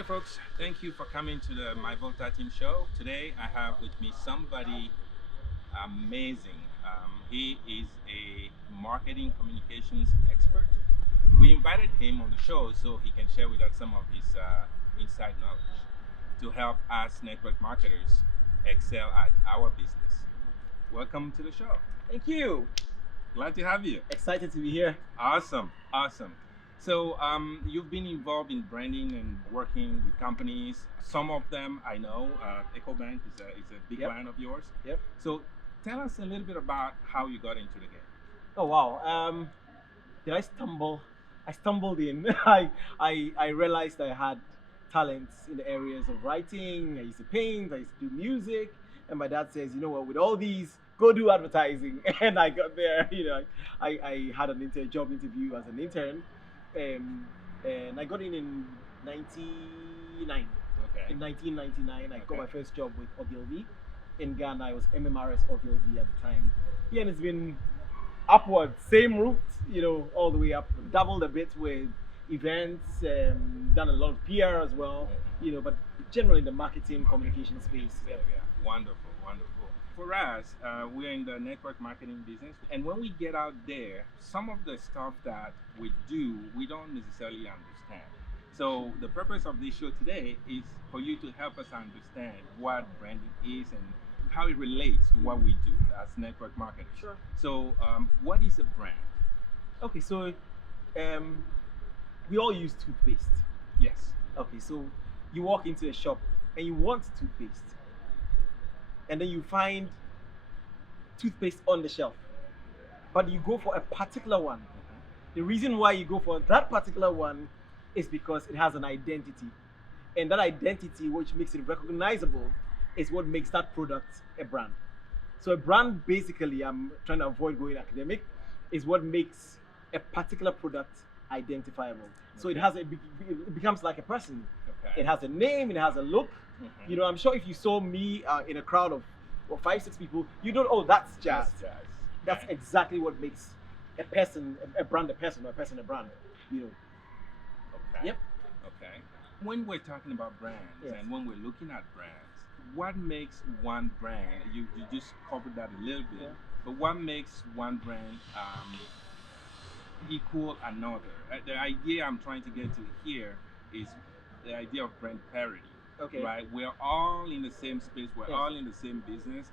Hi, folks. Thank you for coming to the My Volta Team show. Today, I have with me somebody amazing. He is a marketing communications expert. We invited him on the show so he can share with us some of his inside knowledge to help us network marketers excel at our business. Welcome to the show. Thank you. Glad to have you. Excited to be here. Awesome, awesome. So you've been involved in branding and working with companies. Some of them I know. EcoBank is a big Yep. client of yours. Yep. So tell us a little bit about how you got into the game. Oh wow. Did I stumble? I stumbled in. I realized I had talents in the areas of writing. I used to paint. I used to do music. And my dad says, you know what? With all these, go do advertising. And I got there. I had an job interview as an intern, and I got in 99. Okay. In 1999, I got Okay. my first job with Ogilvy in Ghana. I was MMRS Ogilvy at the time. Yeah, and it's been upward, same route, all the way up. Doubled a bit with events, done a lot of PR as well, but generally in the marketing communication space. Yeah. Wonderful, wonderful. For us, we're in the network marketing business, and when we get out there, some of the stuff that we do, we don't necessarily understand. So the purpose of this show today is for you to help us understand what branding is and how it relates to what we do as network marketers. Sure. So, what is a brand? Okay, so we all use toothpaste. Yes. Okay, so you walk into a shop and you want toothpaste, and then you find toothpaste on the shelf, but you go for a particular one. The reason why you go for that particular one is because it has an identity, and that identity, which makes it recognizable, is what makes that product a brand. So a brand, basically, I'm trying to avoid going academic, is what makes a particular product identifiable. So it it becomes like a person. Okay. It has a name, it has a look. Mhm. I'm sure if you saw me in a crowd of 5, 6 people, you don't. Oh, that's Jas. Jazz. That's Okay. exactly what makes a person a brand, a person, or a person a brand. Okay. Yep. Okay. When we're talking about brands Yes. and when we're looking at brands, what makes one brand? You just covered that a little bit, Yeah. but what makes one brand equal another? The idea I'm trying to get to here is the idea of brand parity. Okay. Right? We're all in the same space. We're Yes. all in the same business.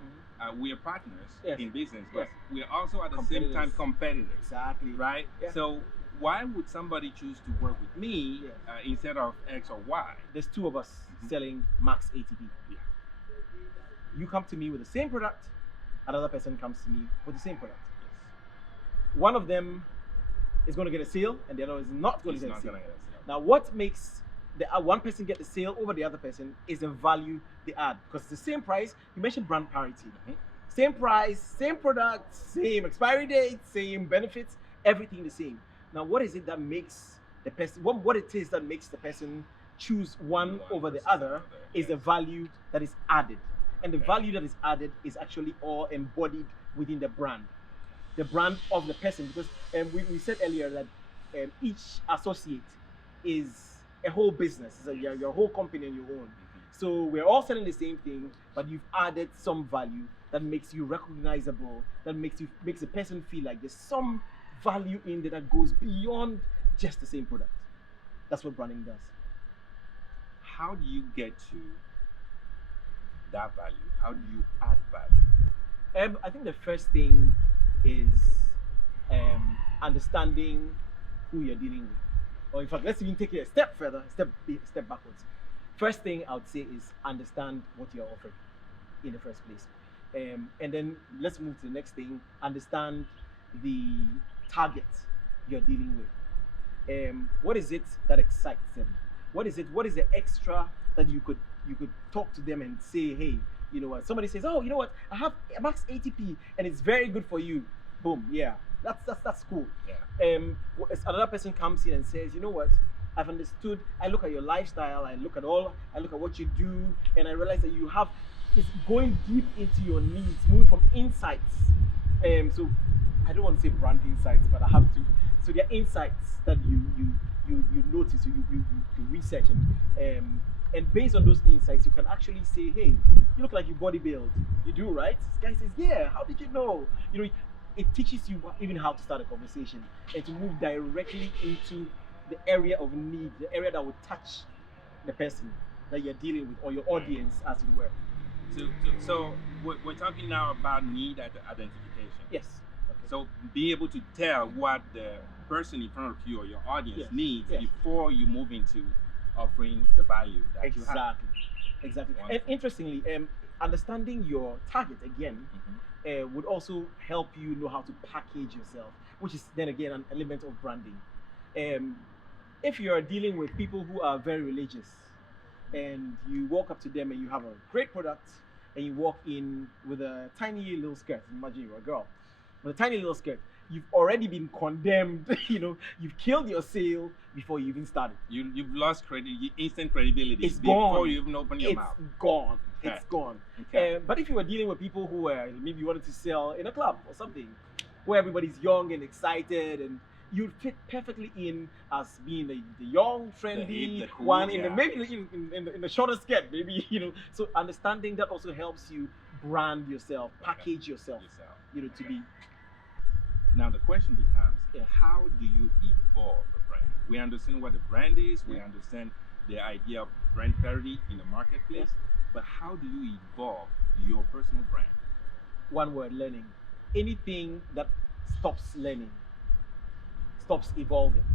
We are partners Yes. in business, Yes. but we're also at the same time competitors. Exactly. Right? Yeah. So why would somebody choose to work with me Yes. instead of X or Y? There's two of us Mhm. selling max ATP. Yeah. You come to me with the same product, another person comes to me with the same product. Yes. One of them is going to get a sale, and the other is not going It's to get a not sale. gonna get a sale. Now, what makes the one person get the sale over the other person is the value they add, because it's the same price. You mentioned brand parity. Mhm. Same price, same product, same expiry date, same benefits, everything the same. Now, what is it that makes the person, what it is that makes the person choose one over the versus other another, is the yes. value that is added. And the Okay. value that is added is actually all embodied within the brand of the person. Because we said earlier that each associate is a whole business. It's your whole company on your own. So we're all selling the same thing, but you've added some value that makes you recognizable, that makes the person feel like there's some value in there that goes beyond just the same product. That's what branding does. How do you get to that value? How do you add value? I think the first thing is understanding who you're dealing with. Or in fact, let's even take it a step further, step backwards. First thing I would say is understand what you're offering in the first place. And then let's move to the next thing, understand the target you're dealing with. What is it that excites them? What is the extra that you could talk to them and say, hey, you know what? Somebody says, oh, you know what? I have a max ATP and it's very good for you. Boom, yeah, that's cool. Yeah. Another person comes in and says, you know what? I've understood. I look at your lifestyle. I look at what you do, and I realize that you have it's going deep into your needs, moving from insights. So I don't want to say brand insights, but I have to. So there are insights that you notice, you research, and based on those insights, you can actually say, hey, you look like you bodybuild. You do, right? This guy says, yeah. How did you know? You know, it teaches you even how to start a conversation and to move directly into the area of need, the area that will touch the person that you're dealing with or your audience, as it were. So we're talking now about need identification. Yes. Okay. So be able to tell what the person in front of you or your audience Yes. needs Yes. before you move into offering the value that you have. Exactly. And Wonderful. interestingly, understanding your target again would also help you know how to package yourself, which is then again an element of branding. If you're dealing with people who are very religious and you walk up to them and you have a great product and you walk in with a tiny little skirt, imagine you're a girl with a tiny little skirt, you've already been condemned. You've killed your sale before you even started. You've lost instant credibility. It's before gone. you even open your mouth. It's gone. Okay. It's gone. Okay. But if you were dealing with people who were maybe wanted to sell in a club or something, where everybody's young and excited, and you'd fit perfectly in as being the young, trendy the cool, one yeah. in the shorter skirt, maybe. So understanding that also helps you brand yourself, package yourself. To be. Now the question becomes, Yeah. how do you evolve a brand? We understand what the brand is. We Yeah. understand the idea of brand parity in the marketplace. Yes. But how do you evolve your personal brand? One word: learning. Anything that stops learning stops evolving,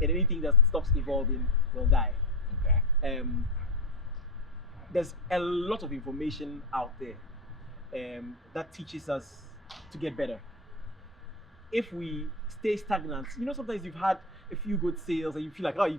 and anything that stops evolving will die. Okay. There's a lot of information out there that teaches us to get better. If we stay stagnant, sometimes you've had a few good sales and you feel like, oh,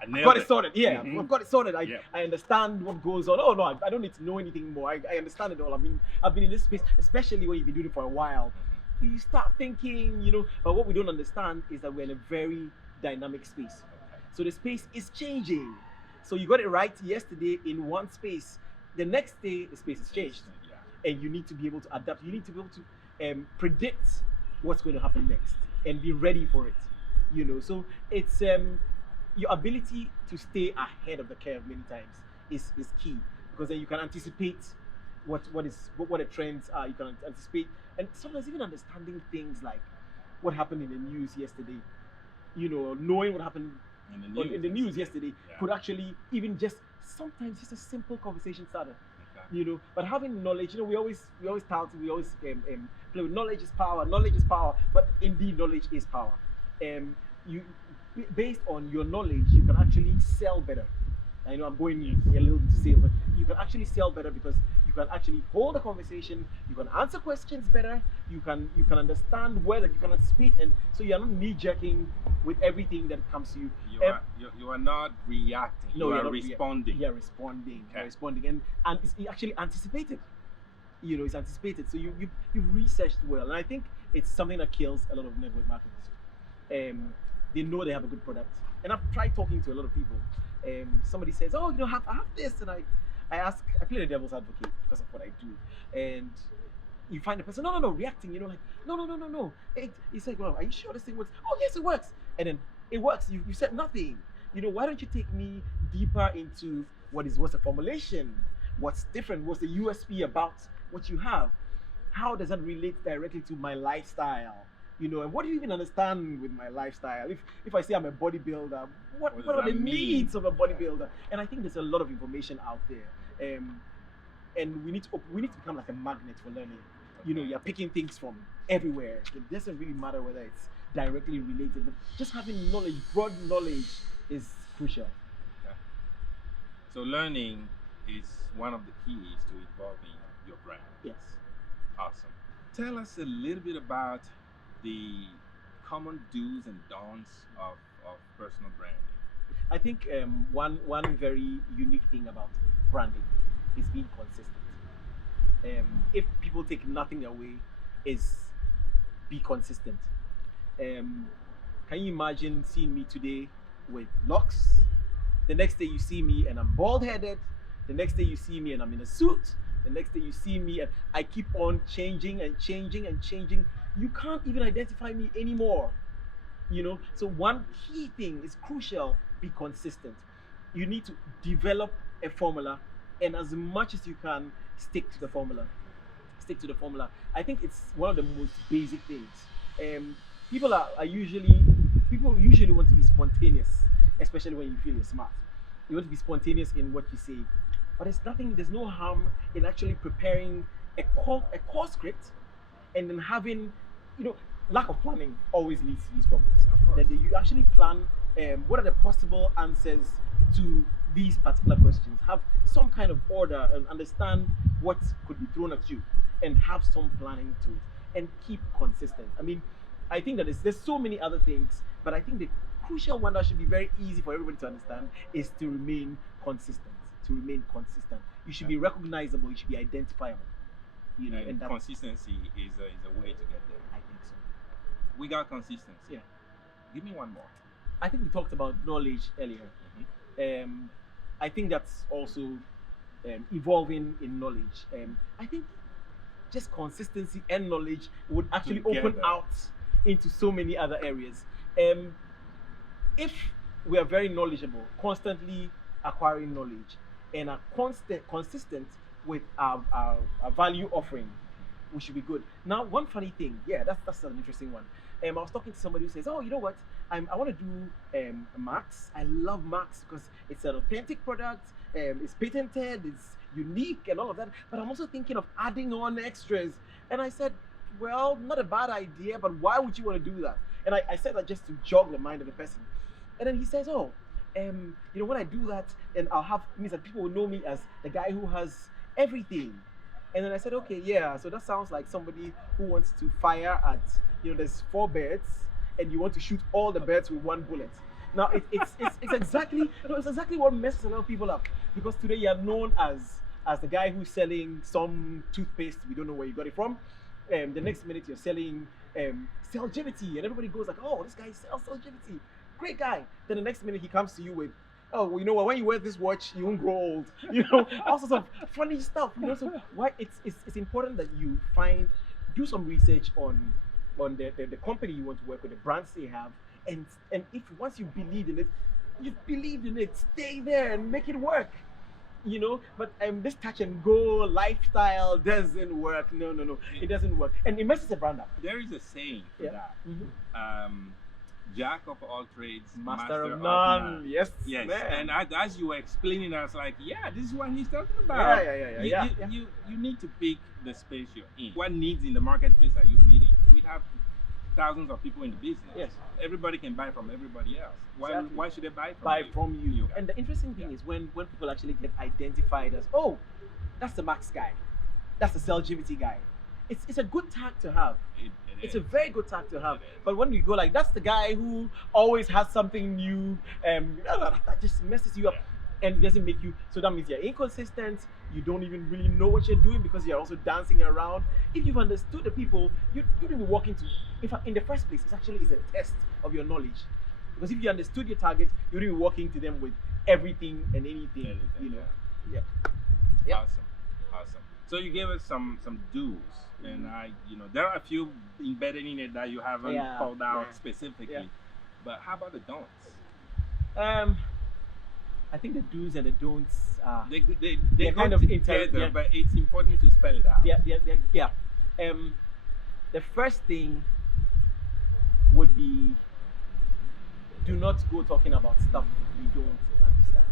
I've got it sorted. Yeah, Mhm. I've got it sorted. Yeah. I understand what goes on. Oh no, I don't need to know anything more. I understand it all. I've been in this space, especially when you've been doing it for a while. Mhm. You start thinking, but what we don't understand is that we're in a very dynamic space. Okay. So the space is changing. So you got it right yesterday in one space. The next day, the space has changed. Yeah. And you need to be able to adapt. You need to be able to predict what's going to happen next and be ready for it. So it's your ability to stay ahead of the curve many times is key, because then you can anticipate what the trends are. You can anticipate, and sometimes even understanding things like what happened in the news yesterday. Knowing what happened in the news yesterday could actually even sometimes just a simple conversation starter. Okay. But having knowledge, we always play with knowledge is power. Knowledge is power, but indeed knowledge is power. You based on your knowledge, you can actually sell better. I know I'm going a little bit to sales, but you can actually sell better because you can actually hold a conversation. You can answer questions better. You can understand whether you can anticipate, and so you're not knee jerking with everything that comes to you. You are not reacting. No, you are responding. You're responding. Okay. You're responding, and it's actually anticipated. It's anticipated. So you've researched well, and I think it's something that kills a lot of network marketers. They know they have a good product, and I've tried talking to a lot of people. Somebody says, "Oh, I have this," and I play the devil's advocate because of what I do, and you find the person, no, reacting, like, no. It's like, well, are you sure this thing works? Oh, yes, it works. And then it works. You said nothing. Why don't you take me deeper into what's the formulation? What's different? What's the USP about what you have? How does that relate directly to my lifestyle? And what do you even understand with my lifestyle? If I say I'm a bodybuilder, what are the needs of a bodybuilder? And I think there's a lot of information out there. And we need to become like a magnet for learning. You're picking things from everywhere. It doesn't really matter whether it's directly related, but just having knowledge, broad knowledge, is crucial. Okay. So learning is one of the keys to evolving your brand. Yes. Awesome. Tell us a little bit about the common do's and don'ts of personal branding. I think one very unique thing about branding is being consistent. If people take nothing away, is be consistent. Can you imagine seeing me today with locks? The next day you see me and I'm bald headed. The next day you see me and I'm in a suit. The next day you see me and I keep on changing and changing and changing. You can't even identify me anymore. So one key thing is crucial: be consistent. You need to develop a formula, and as much as you can, stick to the formula. Stick to the formula. I think it's one of the most basic things. Um, people are usually people usually want to be spontaneous, especially when you feel you're smart. You want to be spontaneous in what you say, but there's no harm in actually preparing a core script, and then having, you know, lack of planning always leads to these problems. Of course. That you actually plan, what are the possible answers to these particular questions, have some kind of order and understand what could be thrown at you, and have some planning to it, and keep consistent. I mean, I think that there's so many other things, but I think the crucial one that should be very easy for everybody to understand is to remain consistent. To remain consistent, you should be recognizable, you should be identifiable. And that's, consistency is a way to get there. I think so. We got consistency. Yeah. Give me one more. I think we talked about knowledge earlier. I think that's also evolving in knowledge. I think just consistency and knowledge would actually open Together. out into so many other areas. If we are very knowledgeable, constantly acquiring knowledge, and are consistent with our value offering, we should be good. Now, one funny thing, yeah, that's an interesting one. I was talking to somebody who says, "Oh, you know what? I want to do Max. I love Max because it's an authentic product. It's patented. It's unique, and all of that. But I'm also thinking of adding on extras." And I said, "Well, not a bad idea, but why would you want to do that?" And I said that just to jog the mind of the person. And then he says, "Oh, when I do that, and I'll have means that people will know me as the guy who has everything." And then I said, "Okay, yeah, so that sounds like somebody who wants to fire at, there's 4 birds, and you want to shoot all the birds with one bullet." Now, it's exactly, it's exactly what messes a lot of people up, because today you are known as the guy who's selling some toothpaste, we don't know where you got it from. The next minute you're selling Celgivity, and everybody goes like, "Oh, this guy sells Celgivity, great guy." Then the next minute he comes to you with, "Oh, well, you know what? When you wear this watch, you won't grow old." All sorts of funny stuff. So why it's important that you do some research on the company you want to work with, the brands they have, and if once you believe in it, you've believed in it, stay there and make it work. But this touch and go lifestyle doesn't work. No, it doesn't work, and it messes the brand up. There is a saying for Yeah. that. Mhm. Jack of all trades, Master of none. Yes, Yes, man. and as you were explaining, I was like, yeah, this is what he's talking about. Yeah. You need to pick the space you're in. What needs in the marketplace are you meeting? We have thousands of people in the business. Yes. Everybody can buy from everybody else. Exactly. Why should they buy From you. And the interesting thing Yeah. is when people actually get identified as, "Oh, that's the Max guy, that's the Celgivity guy." It's a good tag to have. It's a very good tag to have. It is. But when we go like, "That's the guy who always has something new," that just messes you up. Yeah. And doesn't make you, so that means you're inconsistent, you don't even really know what you're doing because you're also dancing around. If you've understood the people, you don't be walking to, in the first place, it's a test of your knowledge. Because if you understood your target, you wouldn't be walking to them with everything and anything. Yeah. Yep. Awesome. So you gave us some do's, and there are a few embedded in it that you haven't called out specifically. Yeah. But how about the don'ts? I think the do's and the don'ts are They they're go kind of together, yeah. but it's important to spell it out. Yeah. The first thing would be, do not go talking about stuff you don't understand.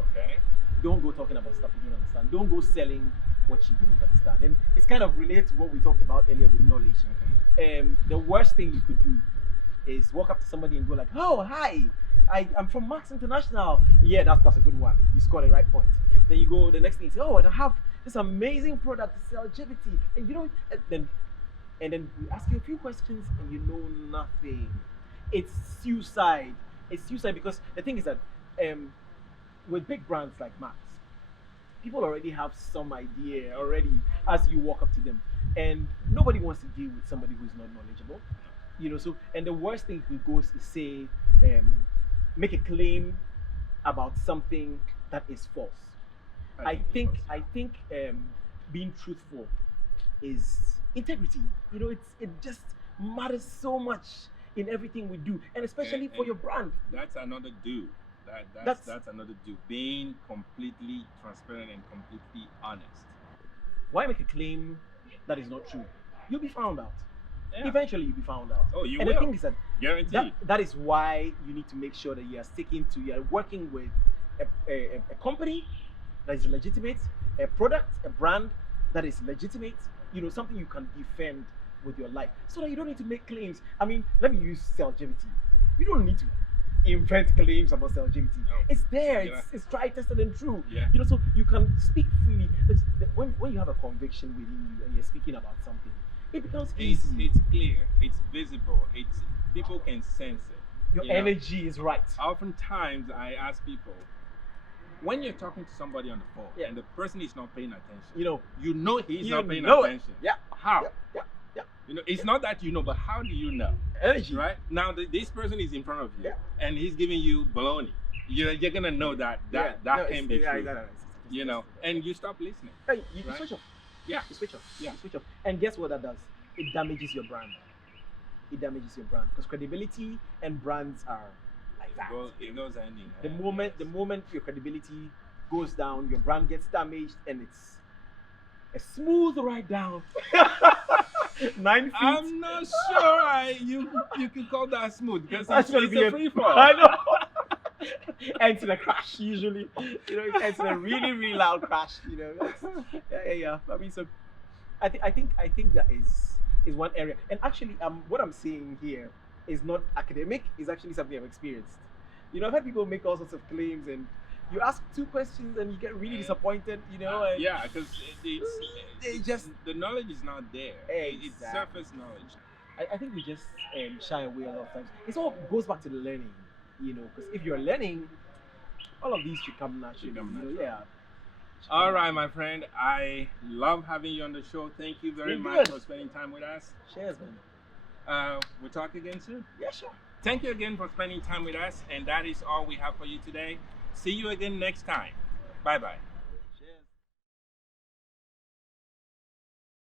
Okay. Don't go talking about stuff you don't understand. Don't go selling what you don't understand. And it's kind of related to what we talked about earlier with knowledge. The worst thing you could do is walk up to somebody and go like, "Oh, hi, I'm from Max International." Yeah, that's a good one. You scored the right point. Then you go the next thing, you say, "Oh, and I have this amazing product, Celgivity," and you don't. And then we ask you a few questions and you know nothing. It's suicide. It's suicide because the thing is that with big brands like Max, people already have some idea already as you walk up to them, and nobody wants to deal with somebody who's not knowledgeable. So, and the worst thing you could go is to say, make a claim about something that is false. I think being truthful is integrity. It just matters so much. in everything we do, and especially for and your brand. That's another do. That's another do. Being completely transparent and completely honest. Why make a claim that is not true? You'll be found out. Yeah. Eventually, you'll be found out. Oh, you and will. the thing is that Guaranteed. that is why you need to make sure that you are working with a company that is legitimate, a product, a brand that is legitimate, something you can defend with your life, so that you don't need to make claims. I mean, let me use longevity. You don't need to invent claims about longevity. No. It's there. Yeah. It's tried, tested, and true. Yeah. So you can speak freely. When you have a conviction within you and you're speaking about something, it becomes easy. It's clear. It's visible. People can sense it. Your energy is right. Oftentimes, I ask people, when you're talking to somebody on the phone, Yeah. and the person is not paying attention, you know he's not paying know it. attention. Yeah. How? Yeah. It's not that you know, but how do you know? Energy. Right? Now, this person is in front of you, Yeah. and he's giving you baloney. You're gonna know that can't be true. And you stop listening. Hey, you Right? switch off. Yeah. You switch off. Yeah. You switch off. And guess what that does? It damages your brand. It damages your brand, because credibility and brands are like that. It goes hand in The hand. moment your credibility goes down, your brand gets damaged, and it's a smooth ride down. 9 feet. I'm not sure you can call that smooth, because That's it's gonna be a free fall. I know. Ends in a crash usually. It ends in a really, really loud crash. Yeah. I mean, so I think that is one area. And actually, what I'm saying here is not academic. It's actually something I've experienced. I've had people make all sorts of claims, and you ask 2 questions and you get really disappointed. And Yeah, because They just- the knowledge is not there. It's Exactly. surface knowledge. I think we just shy away a lot of times. It all goes back to the learning, because if you're learning, all of these should come naturally. Yeah. All right, my friend. I love having you on the show. Thank you very You're much good. for spending time with us. Cheers, man. We'll talk again soon. Yeah, sure. Thank you again for spending time with us. And that is all we have for you today. See you again next time. Bye-bye.